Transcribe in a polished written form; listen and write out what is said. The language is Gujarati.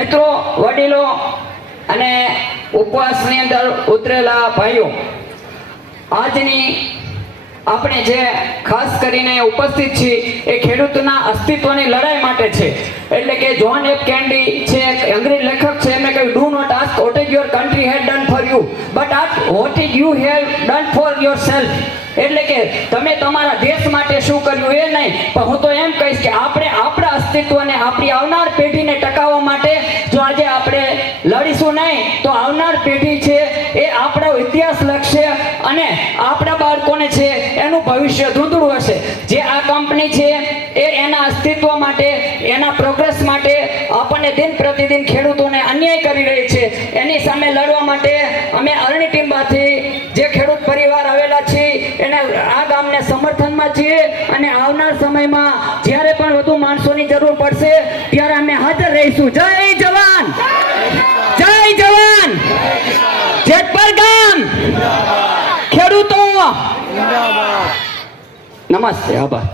મિત્રો, વડીલો અને ઉપવાસની અંદર ઉતરેલા ભાઈઓ, આજની આપણે જે ખાસ કરીને ઉપસ્થિત છીએ એ ખેડૂતના અસ્તિત્વની લડાઈ માટે છે. એટલે કે જ્હોન એફ કેનેડી છે, અંગ્રેજ લેખક છે, એમણે કહ્યું, do not ask what is your country had done for you, but ask what is you have done for your self. એટલે કે તમે તમારા દેશ માટે શું કર્યું એ નહીં, પણ હું તો એમ કહીશ કે આપણે આપણા અસ્તિત્વને, આપણી આવનાર પેઢીને ટકાવવા માટે જો આજે આપણે લડીશું નહીં તો આવનાર પેઢી છે એ આપણો ઇતિહાસ લખશે અને આપણા બાળકોને છે એનું ભવિષ્ય ધૂંધળું હશે. જે આ કંપની છે એ એના અસ્તિત્વ માટે, એના પ્રોગ્રેસ માટે આપણને દિન પ્રતિદિન ખેડૂતોને અન્યાય કરી રહી છે. એની સામે લડવા માટે અમે અરણી ટીમમાંથી જે ખેડૂત પરિવાર આવેલા છીએ એને આ ગામને સમર્થનમાં છીએ અને આવનાર સમયમાં જ્યારે પણ વધુ માણસોની જરૂર પડશે ત્યારે અમે હાજર રહીશું. જય જવાન, જય જવાન, જેતપર ગામ ખેડૂતો નમસ્તે, આભાર.